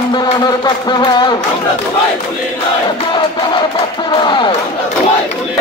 আন্দোলনের পক্ষে ভাই আমরা তোমায় ভুলি নাই তোমার পক্ষে ভাই আমরা তোমায় ভুলি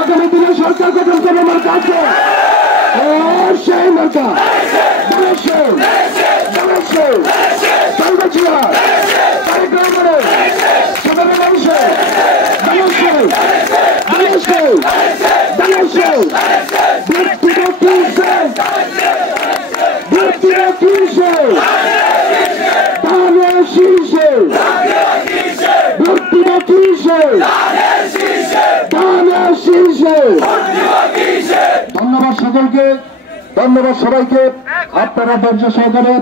আগামী দিনে সরকার গঠন করবে আমার কাছে সেই মার্কা ধন্যবাদ সকলকে, ধন্যবাদ সবাইকে। আপনারা ধৈর্য সহকারে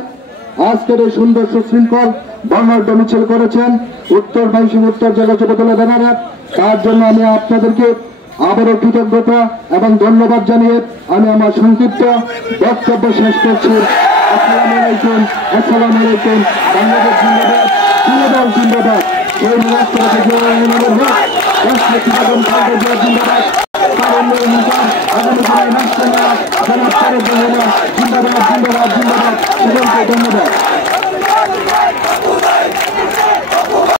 আজকের এই সুন্দর সুশৃঙ্খল বর্ণাঢ্য মিছিল করেছেন উত্তর ময়মনসিংহ উত্তর জেলা যুবদলের ব্যানারে। তার জন্য আমি আপনাদেরকে আবারও কৃতজ্ঞতা এবং ধন্যবাদ জানিয়ে আমি আমার সংক্ষিপ্ত বক্তব্য শেষ করছি। আসসালামু আলাইকুম, আসসালামু আলাইকুম। বাংলাদেশ জিন্দাবাদ, জিন্দাবাদ জিন্দাবাদ। এই রাষ্ট্র থেকে জিন্দাবাদ।